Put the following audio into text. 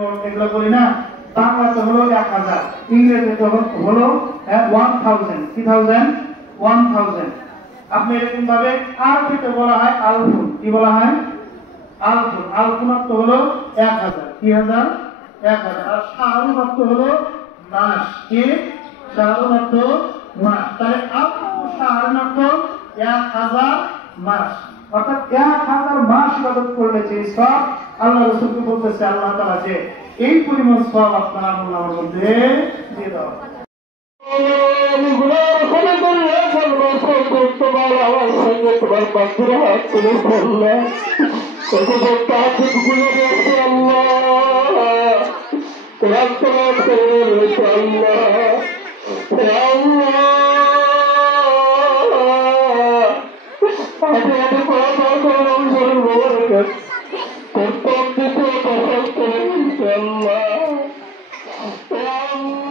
এগুলো করি না, বাংলাতে হলো 1000, ইংরেজিতে হলো 1000, কি 1000। আপনি এরকম ভাবে আরবিতে বলা হয় আলফুন, কি বলা হয় আলফুন। আলফুন অর্থ হলো 1000, কি 1000। আর শাহরুন অর্থ হলো মাস, কি শাহরুন অর্থ মাস। তাহলে আলফু শাহরুন অর্থ 1000 মাস, অর্থাৎ 1000 মাস ইবাদত করলে যে সওয়াব আল্লাহ রাসূলকে বলতেছে আল্লাহ তাআলা যে এই পরিমাণ সওয়াব আপনার আমলনামার মধ্যে দিয়ে দাও। Allah